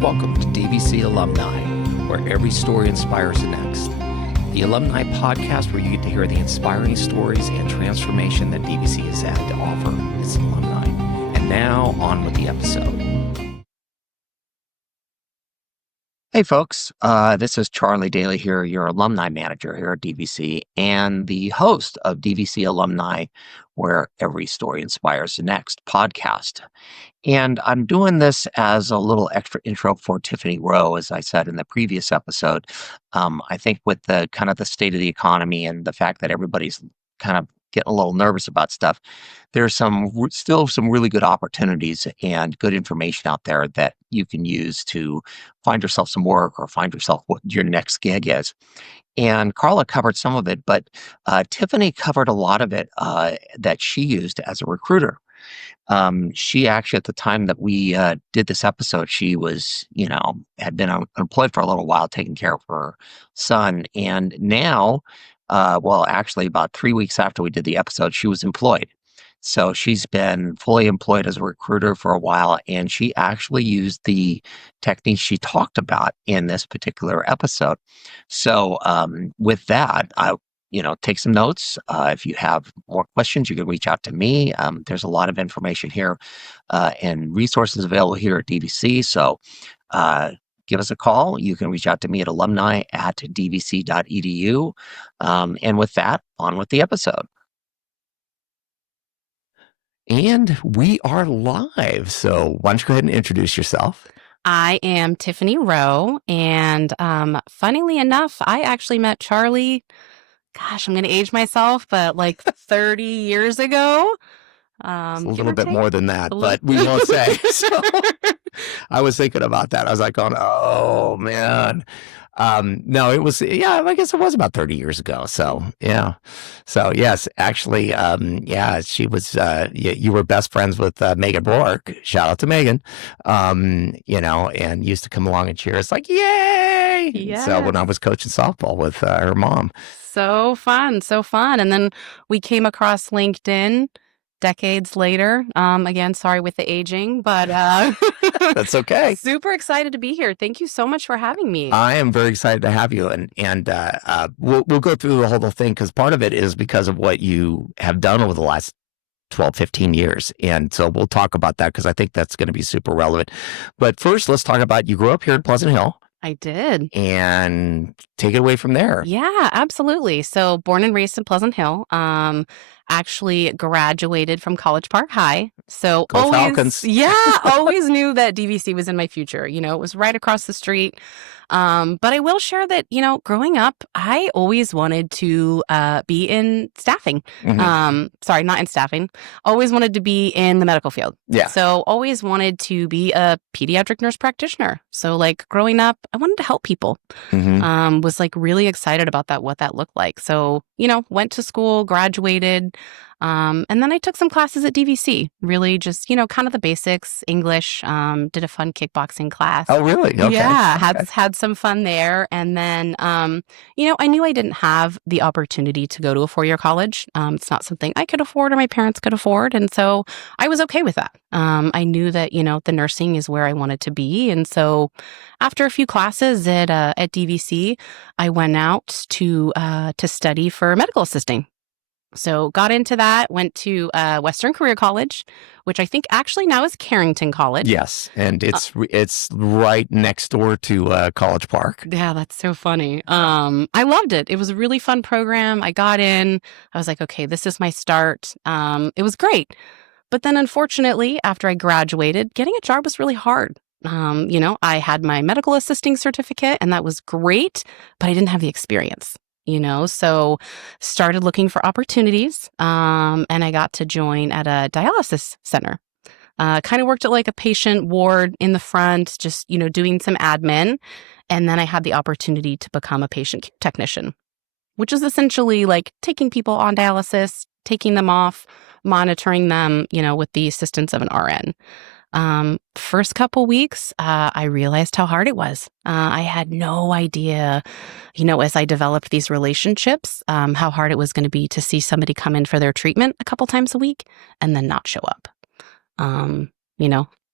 Welcome to DVC Alumni, where every story inspires the next. The Alumni podcast where you get to hear the inspiring stories and transformation that DVC has had to offer its alumni. And now, on with the episode. Hey folks, this is Charlie Daly here, your alumni manager here at DVC and the host of DVC Alumni, where every story inspires the next podcast. And I'm doing this as a little extra intro for Tiffany Rhoe, as I said in the previous episode. I think with the kind of the state of the economy and the fact that everybody's kind of getting a little nervous about stuff, there's still some really good opportunities and good information out there that you can use to find yourself some work or find yourself what your next gig is. And Carla covered some of it, but Tiffany covered a lot of it that she used as a recruiter. She actually, at the time that we did this episode, she was, had been unemployed for a little while, taking care of her son. And now, actually about 3 weeks after we did the episode, she was employed. So she's been fully employed as a recruiter for a while, and she actually used the techniques she talked about in this particular episode. So with that, take some notes. If you have more questions, you can reach out to me. There's a lot of information here and resources available here at DVC. So give us a call. You can reach out to me at alumni@dvc.edu. And with that, on with the episode. And we are live. So why don't you go ahead and introduce yourself? I am Tiffany Rhoe. And funnily enough, I actually met Charlie, gosh, I'm going to age myself, but like 30 years ago. It's a little bit more than that, but we won't say. So I was thinking about that. I was like, oh, man. No, it was, I guess it was about 30 years ago. So, yeah. So, yes, actually, she was, you were best friends with Megan Rourke. Shout out to Megan, and used to come along and cheer us like, yay! Yes. So when I was coaching softball with her mom. So fun. And then we came across LinkedIn decades later. Again, sorry with the aging, but that's okay. Super excited to be here. Thank you so much for having me. I am very excited to have you, and we'll go through the whole thing because part of it is because of what you have done over the last 12, 15 years. And so we'll talk about that because I think that's going to be super relevant. But first, let's talk about you grew up here in Pleasant Hill. I did. And take it away from there. Yeah, absolutely. So born and raised in Pleasant Hill. Actually graduated from College Park High. So Go Falcons. Always knew that DVC was in my future. It was right across the street. But I will share that, growing up, I always wanted to be in staffing. Mm-hmm. Sorry, not in staffing. Always wanted to be in the medical field. Yeah. So always wanted to be a pediatric nurse practitioner. So like growing up, I wanted to help people. Mm-hmm. Was like really excited about what that looked like. So, went to school, graduated. And then I took some classes at DVC, really just, kind of the basics, English, did a fun kickboxing class. Oh, really? Okay. Yeah, had some fun there. And then, I knew I didn't have the opportunity to go to a 4-year college. It's not something I could afford or my parents could afford. And so I was okay with that. I knew that, the nursing is where I wanted to be. And so after a few classes at DVC, I went out to study for medical assisting. So got into that, went to Western Career College, which I think actually now is Carrington College. Yes, and it's right next door to College Park. Yeah, that's so funny. I loved it. It was a really fun program. I got in. I was like, okay, this is my start. It was great. But then unfortunately, after I graduated, getting a job was really hard. I had my medical assisting certificate, and that was great, but I didn't have the experience. So started looking for opportunities, and I got to join at a dialysis center. Kind of worked at like a patient ward in the front, just, doing some admin. And then I had the opportunity to become a patient care technician, which is essentially like taking people on dialysis, taking them off, monitoring them, with the assistance of an RN. First couple weeks, I realized how hard it was. I had no idea, as I developed these relationships, how hard it was going to be to see somebody come in for their treatment a couple times a week and then not show up.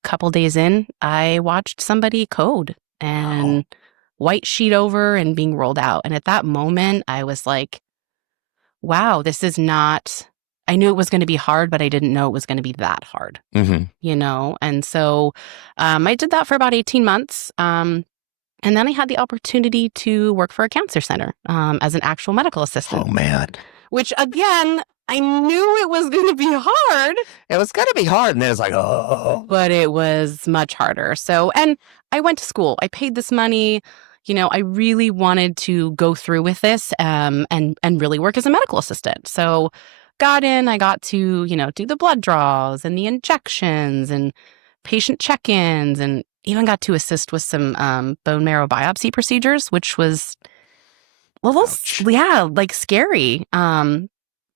couple days in, I watched somebody code Oh. and white sheet over and being rolled out. And at that moment, I was like, wow, this is not, I knew it was going to be hard, but I didn't know it was going to be that hard, Mhm. And so I did that for about 18 months. And then I had the opportunity to work for a cancer center as an actual medical Oh, assistant, man. which again, I knew it was going to be hard, It was gonna be hard, and then it's like, "Oh." but it was much harder. So, and I went to school. I paid this money. I really wanted to go through with this and really work as a medical assistant. So, got in. I got to do the blood draws and the injections and patient check-ins, and even got to assist with some bone marrow biopsy procedures, which was a little, Ouch. yeah, like scary.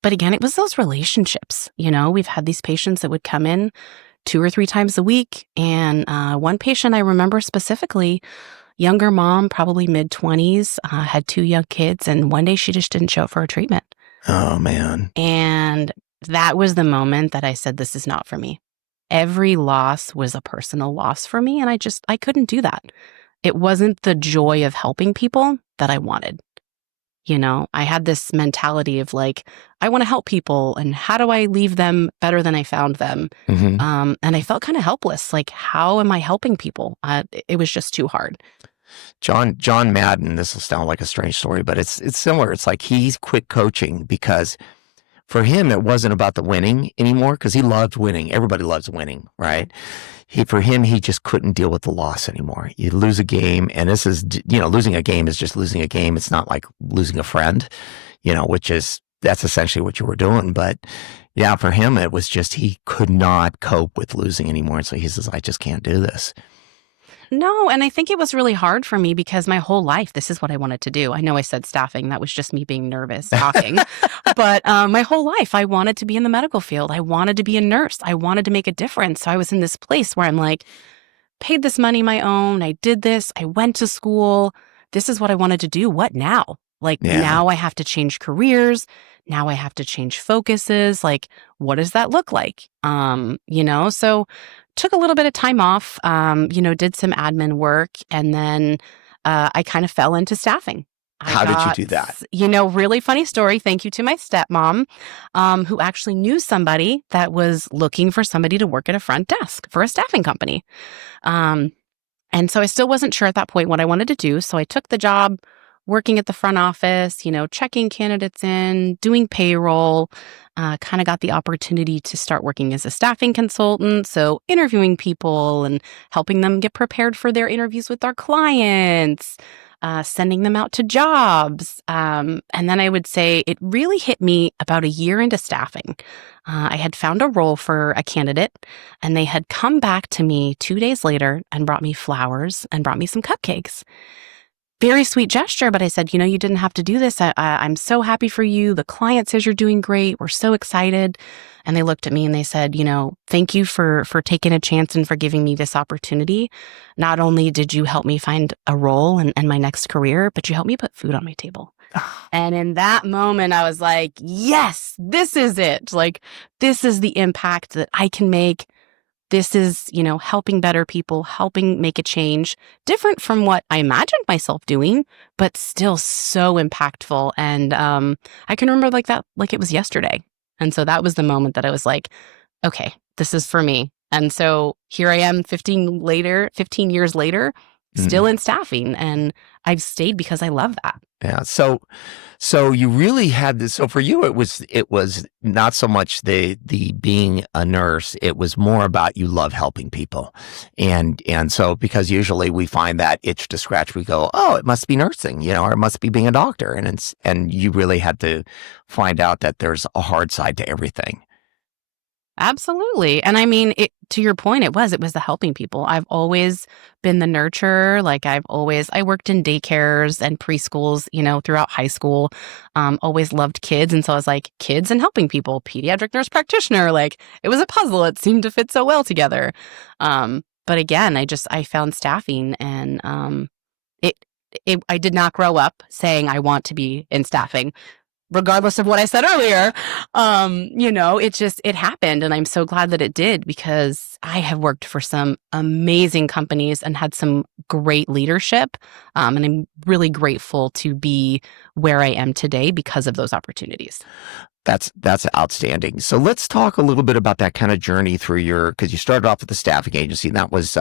But again, it was those relationships. We've had these patients that would come in 2 or 3 times a week. And one patient I remember specifically, younger mom, probably mid-20s, had 2 young kids. And one day she just didn't show up for her treatment. Oh, man. And that was the moment that I said, this is not for me. Every loss was a personal loss for me. And I couldn't do that. It wasn't the joy of helping people that I wanted. I had this mentality of like, I want to help people, and how do I leave them better than I found them? Mhm. And I felt kind of helpless. Like, how am I helping people? It was just too hard. John Madden, this will sound like a strange story, but it's similar. It's like he's quit coaching because for him, it wasn't about the winning anymore because he loved winning. Everybody loves winning, right? For him, he just couldn't deal with the loss anymore. You lose a game, and this is, losing a game is just losing a game. It's not like losing a friend, that's essentially what you were doing. But yeah, for him, it was just he could not cope with losing anymore. And so he says, I just can't do this. No, and I think it was really hard for me because my whole life, this is what I wanted to do. I know I said staffing. That was just me being nervous talking. But my whole life, I wanted to be in the medical field. I wanted to be a nurse. I wanted to make a difference. So I was in this place where I'm like, paid this money my own. I did this. I went to school. This is what I wanted to do. What now? Like, Yeah. now I have to change careers. Now I have to change focuses. Like, what does that look like? So took a little bit of time off, did some admin work, and then I kind of fell into staffing. I How did you got, do that? really funny story. Thank you to my stepmom, who actually knew somebody that was looking for somebody to work at a front desk for a staffing company. Um, and so I still wasn't sure at that point what I wanted to do. So I took the job working at the front office, checking candidates in, doing payroll, kind of got the opportunity to start working as a staffing consultant. So interviewing people and helping them get prepared for their interviews with our clients, sending them out to jobs. And then I would say it really hit me about a year into staffing. I had found a role for a candidate, and they had come back to me 2 days later and brought me flowers and brought me some cupcakes. Very sweet gesture, but I said, you didn't have to do this. I'm so happy for you. The client says you're doing great. We're so excited. And they looked at me and they said, thank you for taking a chance and for giving me this opportunity. Not only did you help me find a role and my next career, but you helped me put food on my table. And in that moment, I was like, yes, this is it. Like, this is the impact that I can make. This is, helping better people, helping make a change, different from what I imagined myself doing, but still so impactful. And I can remember like that, like it was yesterday. And so that was the moment that I was like, okay, this is for me. And so here I am 15 years later, still Mm. in staffing. And I've stayed because I love that. Yeah. So you really had this. So for you, it was not so much the being a nurse. It was more about you love helping people, and so because usually we find that itch to scratch, we go, oh, it must be nursing, or it must be being a doctor, and you really had to find out that there's a hard side to everything. Absolutely. And I mean, to your point, it was the helping people. I've always been the nurturer. Like I worked in daycares and preschools, throughout high school. Always loved kids. And so I was like, kids and helping people, pediatric nurse practitioner. Like it was a puzzle. It seemed to fit so well together. But again, I found staffing, and it, I did not grow up saying I want to be in staffing. regardless of what I said earlier. It happened. And I'm so glad that it did, because I have worked for some amazing companies and had some great leadership. And I'm really grateful to be where I am today because of those opportunities. That's outstanding. So let's talk a little bit about that kind of journey through because you started off with the staffing agency, and that was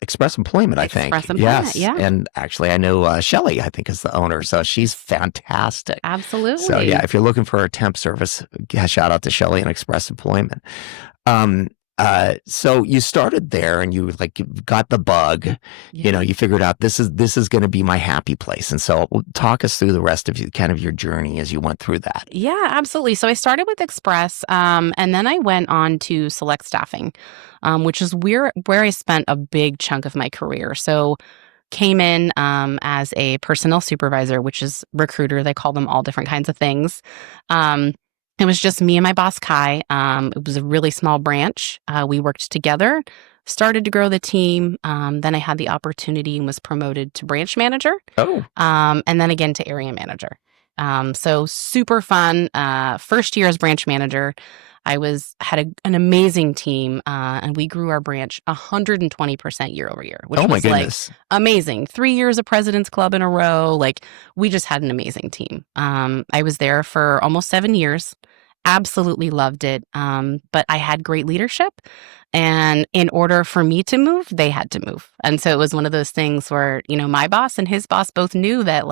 Express Employment, I think. Express Employment, Yes. yeah. And actually, I know Shelly, I think, is the owner. So she's fantastic. Absolutely. So yeah, if you're looking for a temp service, shout out to Shelly and Express Employment. Um, so you started there, and you got the bug. Yeah. You figured out this is going to be my happy place. And so talk us through the rest of kind of your journey as you went through that. Yeah, absolutely. So I started with Express, and then I went on to Select Staffing, which is where I spent a big chunk of my career. So came in as a personnel supervisor, which is recruiter. They call them all different kinds of things. It was just me and my boss, Kai. It was a really small branch. We worked together, started to grow the team. Then I had the opportunity and was promoted to branch manager. Oh. And then again to area manager. So super fun. First year as branch manager, I had an amazing team, and we grew our branch 120% year over year, which Oh my was goodness. amazing. 3 years of President's Club in a row. We just had an amazing team. I was there for almost 7 years. Absolutely loved it. But I had great leadership. And in order for me to move, they had to move. And so it was one of those things where, my boss and his boss both knew that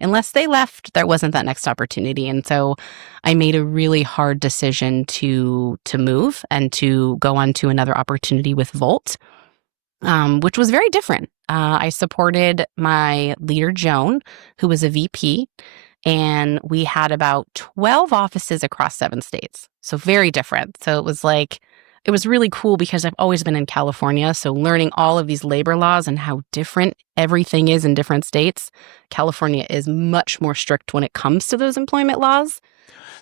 unless they left, there wasn't that next opportunity. And so I made a really hard decision to move and to go on to another opportunity with Volt, which was very different. I supported my leader, Joan, who was a VP. And we had about 12 offices across 7 states. So very different. So it was really cool because I've always been in California. So learning all of these labor laws and how different everything is in different states. California is much more strict when it comes to those employment laws.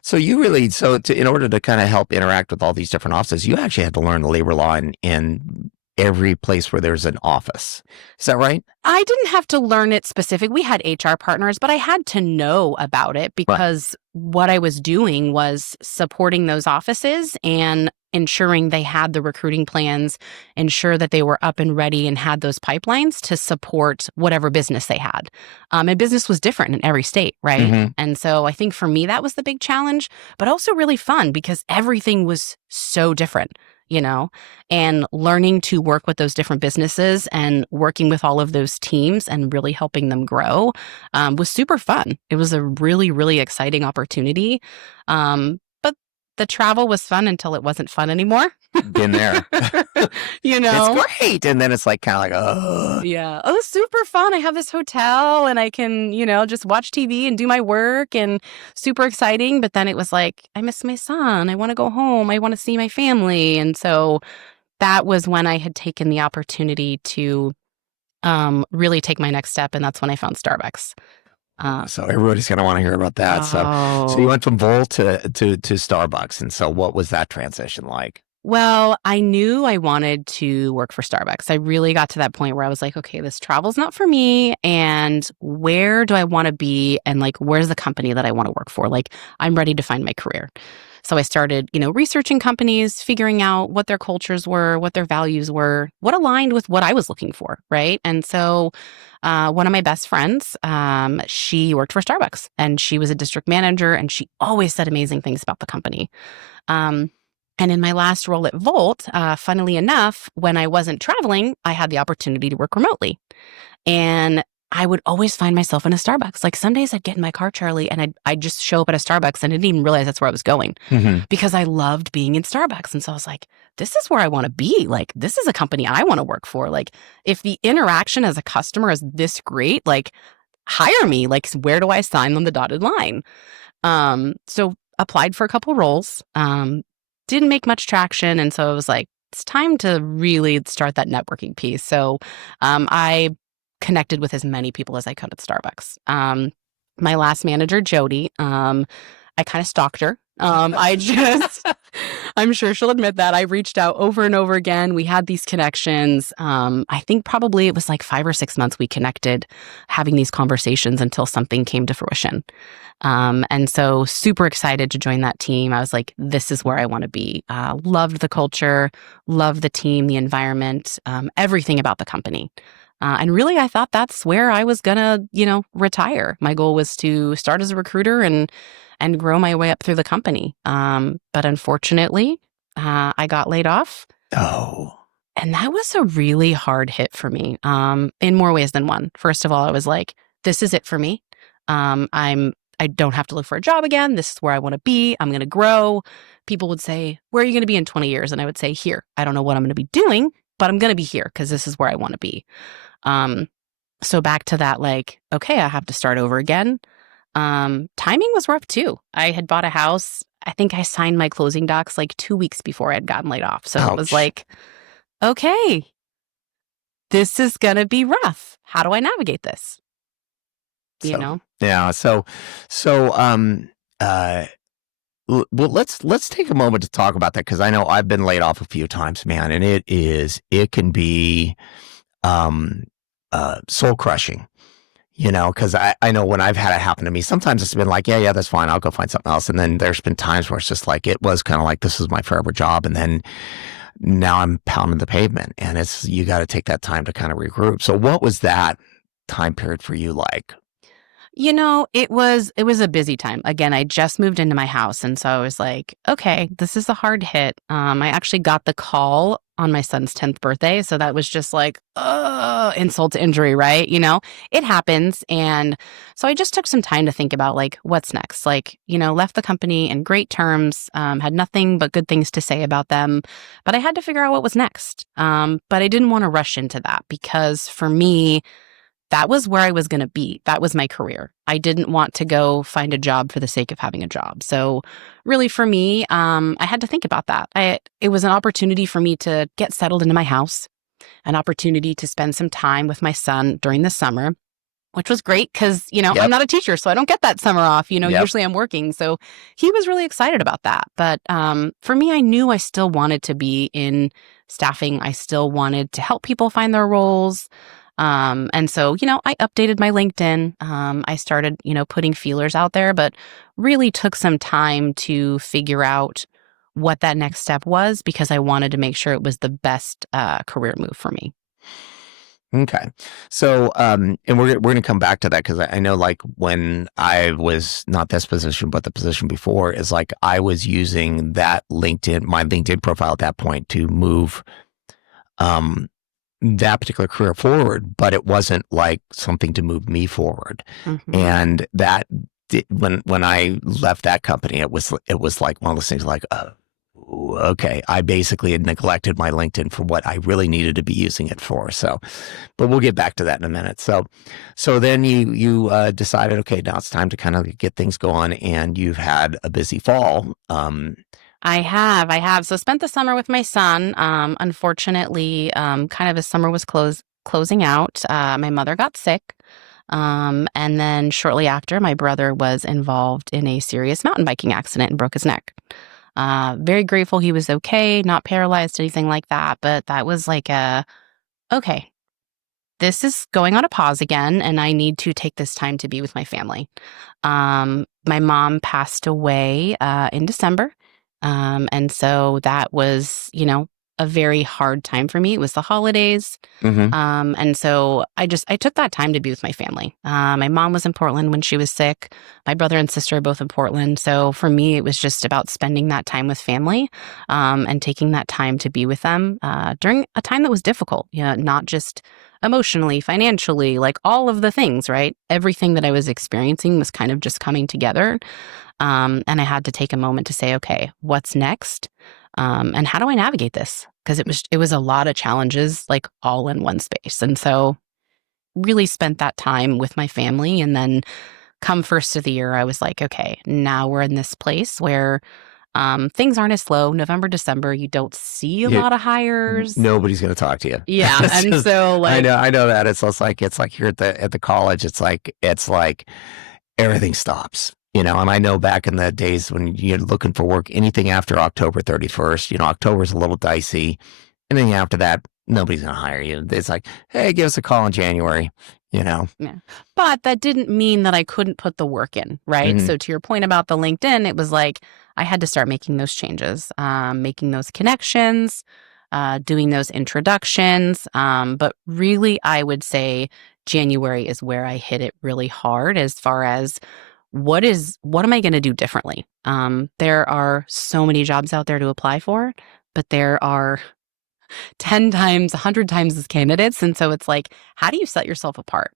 So in order to kind of help interact with all these different offices, you actually had to learn the labor law in every place where there's an office. Is that right? I didn't have to learn it specific. We had HR partners, but I had to know about it because what I was doing was supporting those offices and ensuring they had the recruiting plans, ensure that they were up and ready and had those pipelines to support whatever business they had. And business was different in every state, right? Mm-hmm. And so I think for me, that was the big challenge, but also really fun because everything was so different. And learning to work with those different businesses and working with all of those teams and really helping them grow was super fun. It was a really, really exciting opportunity. But the travel was fun until it wasn't fun anymore. Been there. It's great. And then it's kind of oh. Yeah. Oh, it's super fun. I have this hotel and I can, just watch TV and do my work and super exciting. But then it was I miss my son. I want to go home. I want to see my family. And so that was when I had taken the opportunity to really take my next step. And that's when I found Starbucks. So everybody's going to want to hear about that. So you went from Volt to Starbucks. And so what was that transition like? Well, I knew I wanted to work for Starbucks. I really got to that point where I was okay, this travel's not for me. And where do I want to be? And where's the company that I want to work for? I'm ready to find my career. So I started, researching companies, figuring out what their cultures were, what their values were, what aligned with what I was looking for, right? And so one of my best friends, she worked for Starbucks and she was a district manager and she always said amazing things about the company. And in my last role at Volt, funnily enough, when I wasn't traveling, I had the opportunity to work remotely. And I would always find myself in a Starbucks. Some days I'd get in my car, Charlie, and I'd just show up at a Starbucks and I didn't even realize that's where I was going because I loved being in Starbucks. And so I was this is where I want to be. This is a company I want to work for. If the interaction as a customer is this great, hire me. Where do I sign on the dotted line? So applied for a couple roles. Didn't make much traction. And so I was it's time to really start that networking piece. So I connected with as many people as I could at Starbucks. My last manager, Jody, I kind of stalked her. I I'm sure she'll admit that. I reached out over and over again. We had these connections. I think probably it was like 5 or 6 months we connected, having these conversations until something came to fruition. And so super excited to join that team. I was like, this is where I want to be. Loved the culture, loved the team, the environment, everything about the company. And really, I thought that's where I was gonna, retire. My goal was to start as a recruiter and grow my way up through the company. But unfortunately, I got laid off. Oh, And that was a really hard hit for me, in more ways than one. First of all, I was like, this is it for me. I don't have to look for a job again. This is where I want to be. I'm going to grow. People would say, where are you going to be in 20 years? And I would say, here. I don't know what I'm going to be doing, but I'm going to be here because this is where I want to be. So back to that, like, okay, I have to start over again. Timing was rough too. I had bought a house. I think I signed my closing docs like 2 weeks before I had gotten laid off. So it was ouch. like, okay, this is going to be rough. How do I navigate this? You So know? yeah, so uh well, let's take a moment to talk about that because I know I've been laid off a few times, man, and it can be um soul crushing, because I know when I've had it happen to me, sometimes it's been like, yeah, that's fine, I'll go find something else, and then there's been times where it's just like it was kind of like this is my forever job, and then now I'm pounding the pavement, and it's you got to take that time to kind of regroup. So what was that time period for you like? It was a busy time. Again, I just moved into my house, and so I was like, okay, this is a hard hit. I actually got the call on my son's 10th birthday, so that was just like, insult to injury, right? It happens, and so I just took some time to think about like what's next. Like, left the company in great terms, had nothing but good things to say about them, but I had to figure out what was next. But I didn't want to rush into that because for me, that was where I was going to be. That was my career. I didn't want to go find a job for the sake of having a job. So really for me, I had to think about that. It was an opportunity for me to get settled into my house, an opportunity to spend some time with my son during the summer, which was great because, I'm Yep. not a teacher, so I don't get that summer off. Yep. Usually I'm working. So he was really excited about that. But for me, I knew I still wanted to be in staffing. I still wanted to help people find their roles. And so, I updated my LinkedIn. I started, putting feelers out there, but really took some time to figure out what that next step was because I wanted to make sure it was the best career move for me. Okay. So, and we're gonna come back to that because I know, like, when I was not this position, but the position before is like I was using my LinkedIn profile at that point to move um that particular career forward, but it wasn't like something to move me forward. Hmm. And when I left that company, it was like one of those things like, oh, okay, I basically had neglected my LinkedIn for what I really needed to be using it for. So, but we'll get back to that in a minute. So then you decided, okay, now it's time to kind of get things going, and you've had a busy fall. I have. So spent the summer with my son. Unfortunately, kind of as summer was closing out, my mother got sick. And then shortly after, my brother was involved in a serious mountain biking accident and broke his neck. Very grateful he was okay, not paralyzed, anything like that. But that was like okay, this is going on a pause again, and I need to take this time to be with my family. My mom passed away in December. And so that was, a very hard time for me. It was the holidays. Mm-hmm. And so I took that time to be with my family. My mom was in Portland when she was sick. My brother and sister are both in Portland. So for me, it was just about spending that time with family, and taking that time to be with them during a time that was difficult, not just emotionally, financially, like all of the things, right? Everything that I was experiencing was kind of just coming together. And I had to take a moment to say, okay, what's next? And how do I navigate this? Because it was a lot of challenges, like all in one space. And so really spent that time with my family. And then come first of the year, I was like, okay, now we're in this place where things aren't as slow. November, December, you don't see a You, lot of hires. Nobody's going to talk to you. Yeah. It's And just, so like, I know that it's like here at the college. It's like everything stops. And I know back in the days when you're looking for work, anything after October 31st, October's a little dicey. Anything after that, nobody's going to hire you. It's like, hey, give us a call in January, you know? Yeah. But that didn't mean that I couldn't put the work in, right? Mhm. So to your point about the LinkedIn, it was like I had to start making those changes, making those connections, doing those introductions. But really, I would say January is where I hit it really hard as far as what am I going to do differently? There are so many jobs out there to apply for, but there are 10 times, 100 times as candidates. And so it's like, how do you set yourself apart?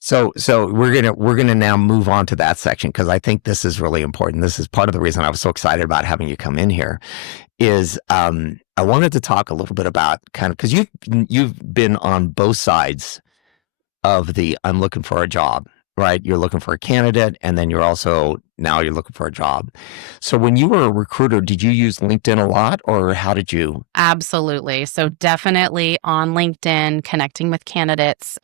So we're gonna now move on to that section because I think this is really important. This is part of the reason I was so excited about having you come in here. Is I wanted to talk a little bit about kind of because you've been on both sides of the I'm looking for a job, right? You're looking for a candidate, and then now you're looking for a job. So when you were a recruiter, did you use LinkedIn a lot, or how did you? Absolutely. So definitely on LinkedIn, connecting with candidates.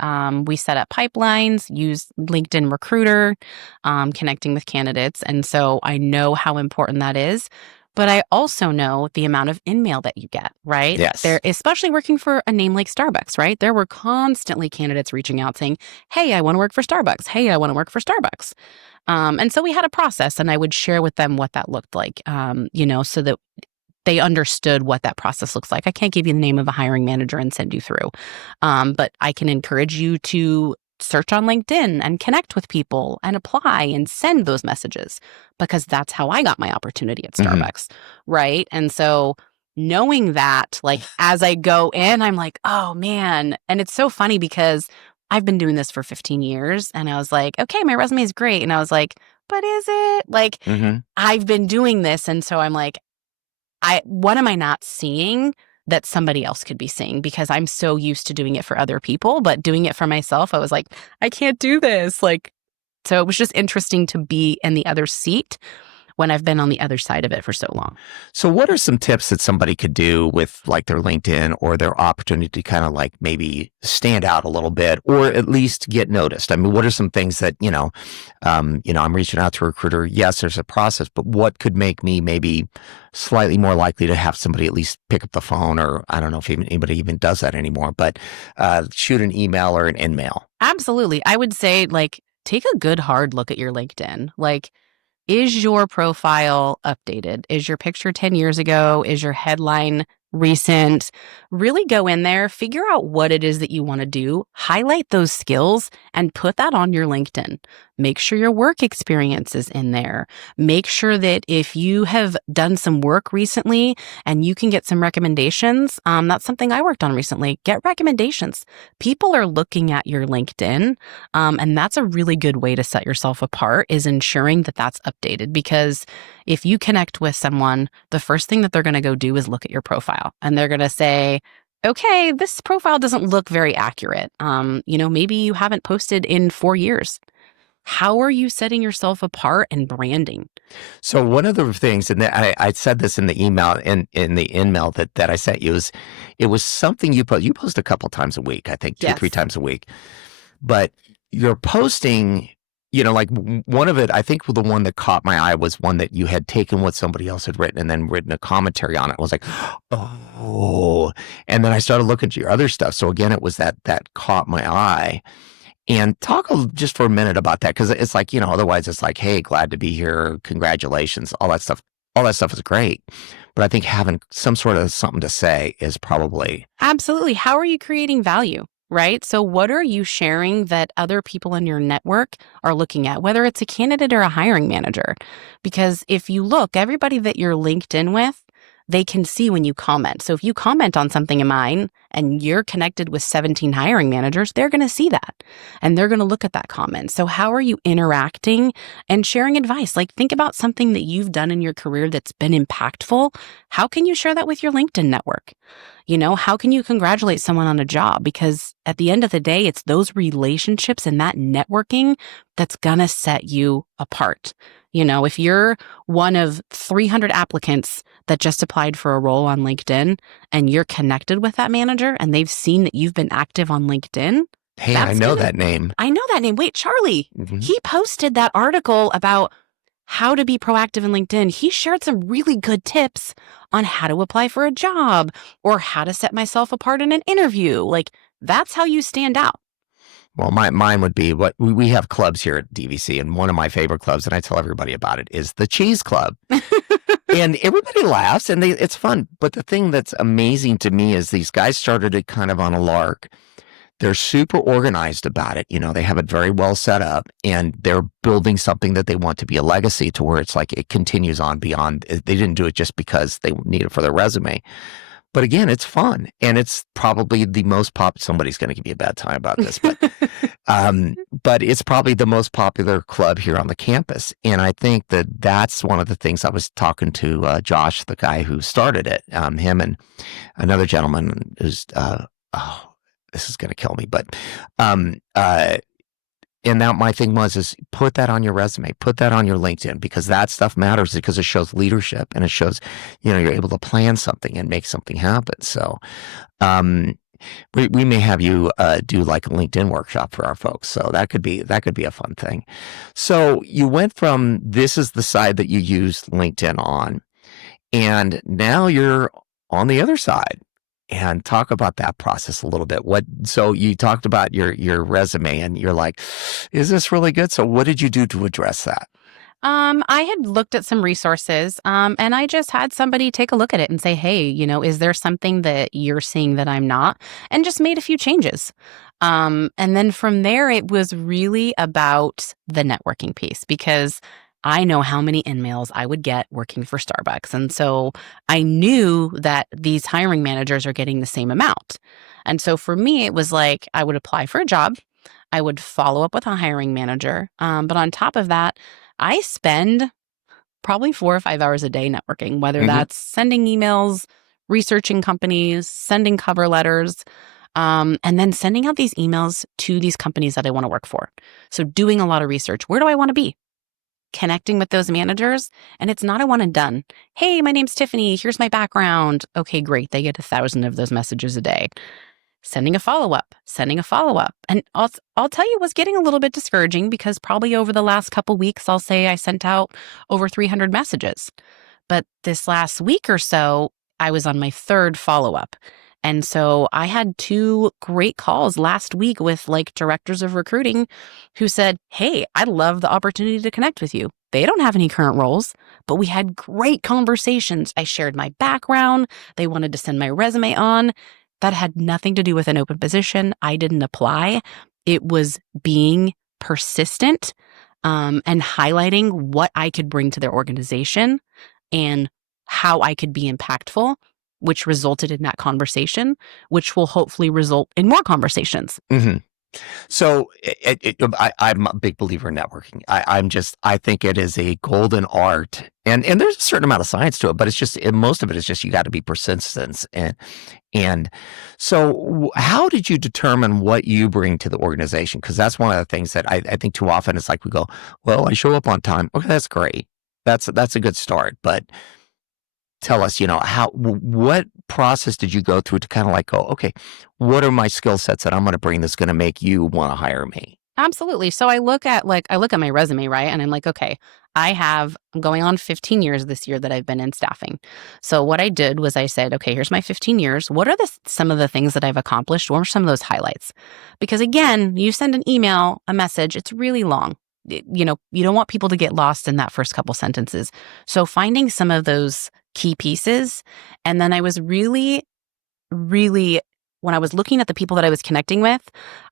We set up pipelines, use LinkedIn Recruiter, connecting with candidates. And so I know how important that is. But I also know the amount of in-mail that you get, right? Yes. There, especially working for a name like Starbucks, right? There were constantly candidates reaching out saying, hey, I want to work for Starbucks. Hey, I want to work for Starbucks. And so we had a process, and I would share with them what that looked like, so that they understood what that process looks like. I can't give you the name of a hiring manager and send you through, but I can encourage you to search on LinkedIn and connect with people and apply and send those messages because that's how I got my opportunity at Hmm. Starbucks, right? And so knowing that, like as I go in, I'm like, oh man. And it's so funny because I've been doing this for 15 years and I was like, okay, my resume is great. And I was like, but is it? Like, Hmm. I've been doing this. And so I'm like, what am I not seeing that somebody else could be seeing? Because I'm so used to doing it for other people, but doing it for myself, I was like, I can't do this. Like, so it was just interesting to be in the other seat when I've been on the other side of it for so long. So what are some tips that somebody could do with like their LinkedIn or their opportunity to kind of like maybe stand out a little bit or at least get noticed? I mean, what are some things that, I'm reaching out to a recruiter. Yes, there's a process, but what could make me maybe slightly more likely to have somebody at least pick up the phone, or I don't know if anybody even does that anymore, but shoot an email or an in-mail. Absolutely. I would say, like, take a good hard look at your LinkedIn. Like, is your profile updated? Is your picture 10 years ago? Is your headline recent? Really go in there, figure out what it is that you want to do, highlight those skills, and put that on your LinkedIn. Make sure your work experience is in there. Make sure that if you have done some work recently and you can get some recommendations, that's something I worked on recently. Get recommendations. People are looking at your LinkedIn, and that's a really good way to set yourself apart is ensuring that that's updated because if you connect with someone, the first thing that they're going to go do is look at your profile and they're going to say, okay, this profile doesn't look very accurate. Maybe you haven't posted in 4 years. How are you setting yourself apart and branding? So one of the things, and I said this in the email in the email that I sent you, is it was something you post. You post a couple times a week, I think 2 3 Yes. times a week, but you're posting. Like one of it, I think the one that caught my eye was one that you had taken what somebody else had written and then written a commentary on it. I was like, oh, and then I started looking at your other stuff. So again, it was that caught my eye. And talk just for a minute about that because it's like, otherwise it's like, hey, glad to be here. Congratulations. All that stuff. All that stuff is great. But I think having some sort of something to say is probably. Absolutely. How are you creating value? Right? So, what are you sharing that other people in your network are looking at, whether it's a candidate or a hiring manager? Because if you look, everybody that you're linked in with, they can see when you comment. So, if you comment on something of mine and you're connected with 17 hiring managers, they're going to see that and they're going to look at that comment. So, how are you interacting and sharing advice? Like, think about something that you've done in your career that's been impactful. How can you share that with your LinkedIn network? How can you congratulate someone on a job? Because at the end of the day, it's those relationships and that networking that's going to set you apart. If you're one of 300 applicants that just applied for a role on LinkedIn and you're connected with that manager and they've seen that you've been active on LinkedIn, Hey, I that's know going to, that name. I know that name. Wait, Charlie, Hmm. he posted that article about how to be proactive in LinkedIn. He shared some really good tips on how to apply for a job or how to set myself apart in an interview. Like, that's how you stand out. Well, mine would be what we have clubs here at DVC, and one of my favorite clubs, and I tell everybody about it, is the Cheese Club. And everybody laughs, and it's fun. But the thing that's amazing to me is these guys started it kind of on a lark. They're super organized about it. They have it very well set up, and they're building something that they want to be a legacy to where it's like it continues on beyond. They didn't do it just because they need it for their resume. But again, it's fun, and it's probably the most somebody's going to give you a bad time about this, but it's probably the most popular club here on the campus. And I think that that's one of the things. I was talking to Josh, the guy who started it, him and another gentleman who's, this is going to kill me, but and now my thing is put that on your resume, put that on your LinkedIn, because that stuff matters, because it shows leadership, and it shows, you're able to plan something and make something happen. So, we may have you do like a LinkedIn workshop for our folks. So that could be a fun thing. So you went from, this is the side that you used LinkedIn on, and now you're on the other side. And talk about that process a little bit. So you talked about your resume, and you're like, is this really good? So what did you do to address that? I had looked at some resources, and I just had somebody take a look at it and say, hey, is there something that you're seeing that I'm not? And just made a few changes. And then from there, it was really about the networking piece, because I know how many emails I would get working for Starbucks. And so I knew that these hiring managers are getting the same amount. And so for me, it was like I would apply for a job. I would follow up with a hiring manager. But on top of that, I spend probably 4 or 5 hours a day networking, whether that's sending emails, researching companies, sending cover letters, and then sending out these emails to these companies that I want to work for. So doing a lot of research. Where do I want to be? Connecting with those managers, and it's not a one and done. Hey, my name's Tiffany. Here's my background. Okay, great. They get 1,000 of those messages a day. Sending a follow-up. And I'll tell you, it was getting a little bit discouraging, because probably over the last couple weeks, I'll say I sent out over 300 messages. But this last week or so, I was on my 3rd follow-up. And so I had 2 great calls last week with directors of recruiting who said, hey, I'd love the opportunity to connect with you. They don't have any current roles, but we had great conversations. I shared my background. They wanted to send my resume on. That had nothing to do with an open position. I didn't apply. It was being persistent and highlighting what I could bring to their organization and how I could be impactful, which resulted in that conversation, which will hopefully result in more conversations. So I'm a big believer in networking. I think it is a golden art, and there's a certain amount of science to it, but it's just, most of it is just, you got to be persistent. And so how did you determine what you bring to the organization? Because that's one of the things that I think too often it's like we go, well, I show up on time. Okay, that's great. That's a good start. But tell us, what process did you go through to kind of go, okay, what are my skill sets that I'm going to bring that's going to make you want to hire me? Absolutely. So I look at my resume, right? And I'm like, okay, I'm going on 15 years this year that I've been in staffing. So what I did was I said, okay, here's my 15 years. What are some of the things that I've accomplished? What are some of those highlights? Because again, you send an email, a message, it's really long. You don't want people to get lost in that first couple sentences. So finding some of those key pieces. And then I was really, really, when I was looking at the people that I was connecting with,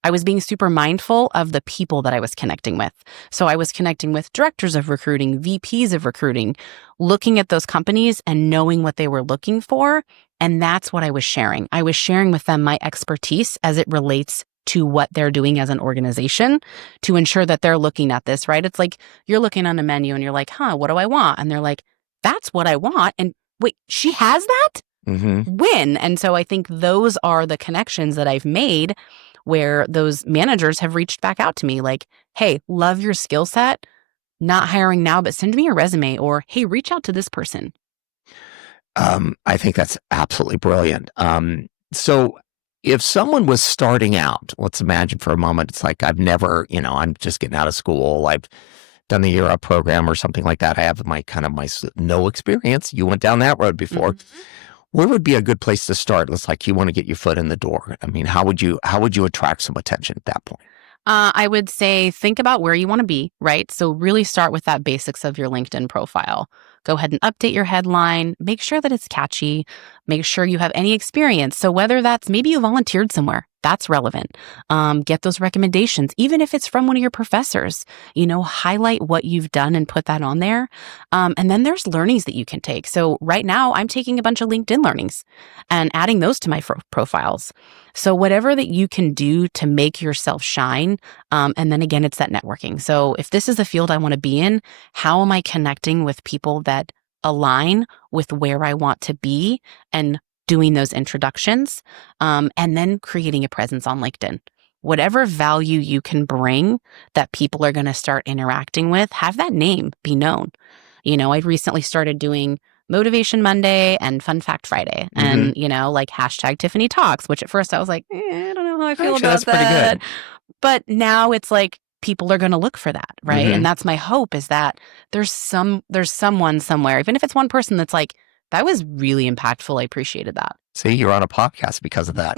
I was being super mindful of the people that I was connecting with. So I was connecting with directors of recruiting, VPs of recruiting, looking at those companies and knowing what they were looking for. And that's what I was sharing. I was sharing with them my expertise as it relates to what they're doing as an organization to ensure that they're looking at this, right? It's like you're looking on a menu and you're like, what do I want? And they're like, that's what I want. And wait, she has that? When? And so I think those are the connections that I've made where those managers have reached back out to me like, hey, love your skill set, not hiring now, but send me your resume, or hey, reach out to this person. I think that's absolutely brilliant. So if someone was starting out, let's imagine for a moment, it's like, I've never, I'm just getting out of school. I've done the Year Up program or something like that. I have my no experience. You went down that road before. Mhm. Where would be a good place to start? It's like you want to get your foot in the door. I mean, how would you attract some attention at that point? I would say think about where you want to be, right? So really start with that basics of your LinkedIn profile. Go ahead and update your headline. Make sure that it's catchy. Make sure you have any experience. So whether that's maybe you volunteered somewhere, that's relevant. Get those recommendations, even if it's from one of your professors. Highlight what you've done and put that on there. And then there's learnings that you can take. So right now, I'm taking a bunch of LinkedIn learnings and adding those to my profiles. So whatever that you can do to make yourself shine. And then again, it's that networking. So if this is a field I want to be in, how am I connecting with people that align with where I want to be and doing those introductions, and then creating a presence on LinkedIn. Whatever value you can bring that people are going to start interacting with, have that name be known. I recently started doing Motivation Monday and Fun Fact Friday and, like hashtag Tiffany Talks, which at first I was like, I don't know how I feel Actually, about that's pretty that. good. But now it's like people are going to look for that, right? Mhm. And that's my hope is that there's someone somewhere, even if it's one person that's like, that was really impactful. I appreciated that. See, you're on a podcast because of that.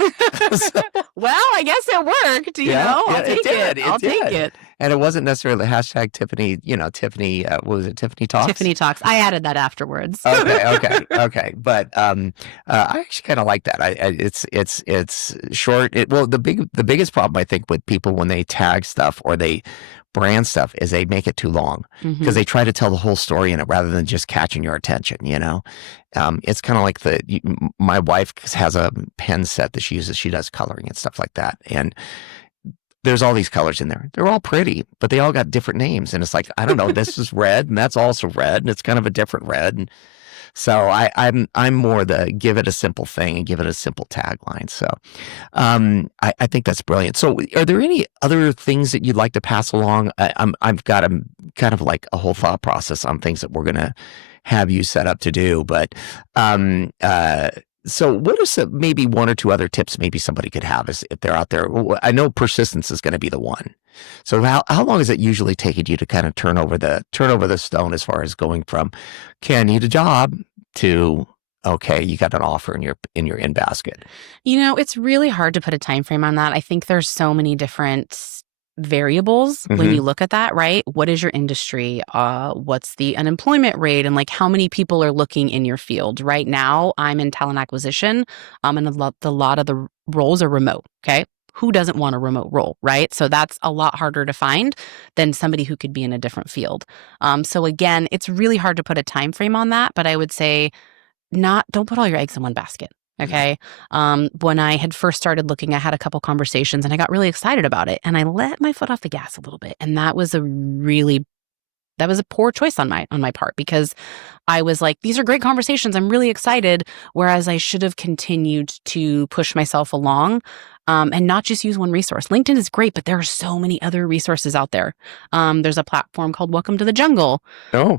So, Well, I guess it worked, yeah, I'll take it did. it. I'll take it. And it wasn't necessarily hashtag Tiffany, Tiffany, what was it, Tiffany Talks? Tiffany Talks. I added that afterwards. Okay. But I actually kind of like that. It's short. The biggest problem I think with people when they tag stuff or they brand stuff is they make it too long because they try to tell the whole story in it rather than just catching your attention. It's kind of like my wife has a pen set that she uses. She does coloring and stuff like that, and there's all these colors in there. They're all pretty, but they all got different names. And it's like, I don't know, this is red and that's also red and it's kind of a different red. And so I'm more the give it a simple thing and give it a simple tagline. So I think that's brilliant. So are there any other things that you'd like to pass along? I've got a kind of like a whole thought process on things that we're going to have you set up to do. But so what are maybe one or two other tips maybe somebody could have if they're out there? I know persistence is going to be the one. So how long is it usually taking you to kind of turn over the stone as far as going from, okay, I need a job to, okay, you got an offer in your in basket? It's really hard to put a time frame on that. I think there's so many different variables when you look at that, right? What is your industry? What's the unemployment rate? And like how many people are looking in your field? Right now, I'm in talent acquisition, and a lot of the roles are remote, okay? Who doesn't want a remote role, right? So that's a lot harder to find than somebody who could be in a different field. So again, it's really hard to put a time frame on that, but I would say don't put all your eggs in one basket. Okay. When I had first started looking, I had a couple conversations and I got really excited about it and I let my foot off the gas a little bit. And that was a poor choice on my part because I was like, these are great conversations. I'm really excited. Whereas I should have continued to push myself along, and not just use one resource. LinkedIn is great, but there are so many other resources out there. There's a platform called Welcome to the Jungle. Oh.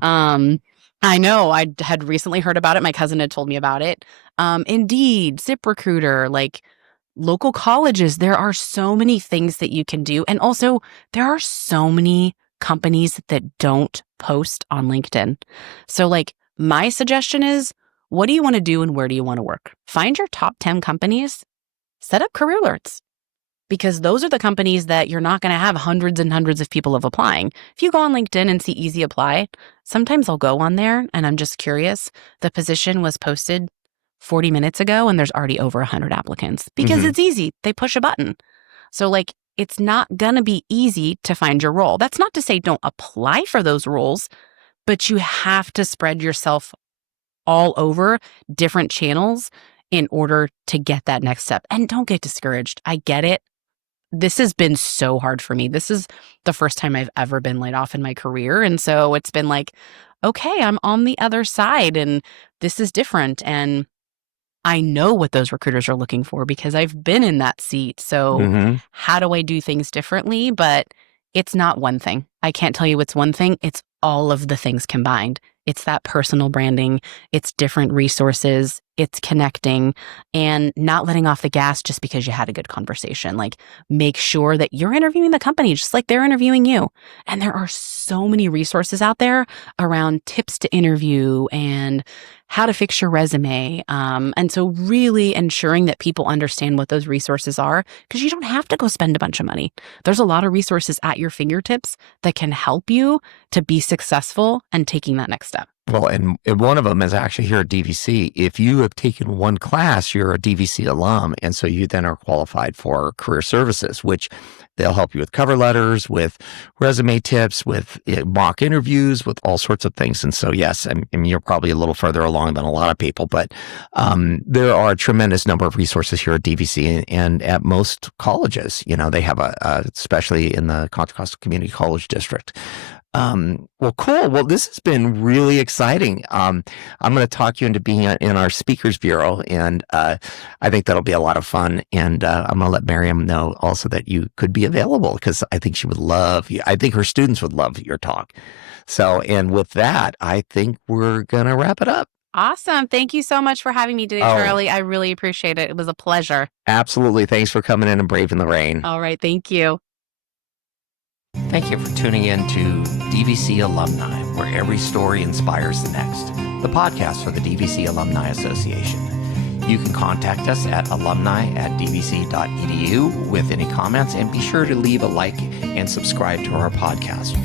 I know. I had recently heard about it. My cousin had told me about it. Indeed, ZipRecruiter, like local colleges. There are so many things that you can do. And also, there are so many companies that don't post on LinkedIn. So, like, my suggestion is, what do you want to do and where do you want to work? Find your top 10 companies, set up career alerts. Because those are the companies that you're not going to have hundreds and hundreds of people applying. If you go on LinkedIn and see easy apply, sometimes I'll go on there and I'm just curious. The position was posted 40 minutes ago and there's already over 100 applicants because it's easy. They push a button. So like, it's not going to be easy to find your role. That's not to say don't apply for those roles, but you have to spread yourself all over different channels in order to get that next step. And don't get discouraged. I get it. This has been so hard for me. This is the first time I've ever been laid off in my career. And so it's been like, okay, I'm on the other side and this is different. And I know what those recruiters are looking for because I've been in that seat. So how do I do things differently? But it's not one thing. I can't tell you it's one thing. It's all of the things combined. It's that personal branding, it's different resources, it's connecting, and not letting off the gas just because you had a good conversation. Like, make sure that you're interviewing the company just like they're interviewing you. And there are so many resources out there around tips to interview and how to fix your resume. And so really ensuring that people understand what those resources are, because you don't have to go spend a bunch of money. There's a lot of resources at your fingertips that can help you to be successful and taking that next step. Well, and one of them is actually here at DVC. If you have taken one class, you're a DVC alum. And so you then are qualified for career services, which they'll help you with cover letters, with resume tips, with mock interviews, with all sorts of things. And so, yes, I mean, you're probably a little further along than a lot of people, but there are a tremendous number of resources here at DVC and at most colleges. You know, they have especially in the Contra Costa Community College District. Well, cool. Well, this has been really exciting. I'm going to talk you into being in our speakers bureau, and I think that'll be a lot of fun. And I'm going to let Miriam know also that you could be available, because I think she would love you. I think her students would love your talk. So, and with that, I think we're going to wrap it up. Awesome. Thank you so much for having me today, Charlie. I really appreciate it. It was a pleasure. Absolutely. Thanks for coming in and braving the rain. All right. Thank you. Thank you for tuning in to DVC Alumni, where every story inspires the next, the podcast for the DVC Alumni Association. You can contact us at alumni@dvc.edu with any comments, and be sure to leave a like and subscribe to our podcast.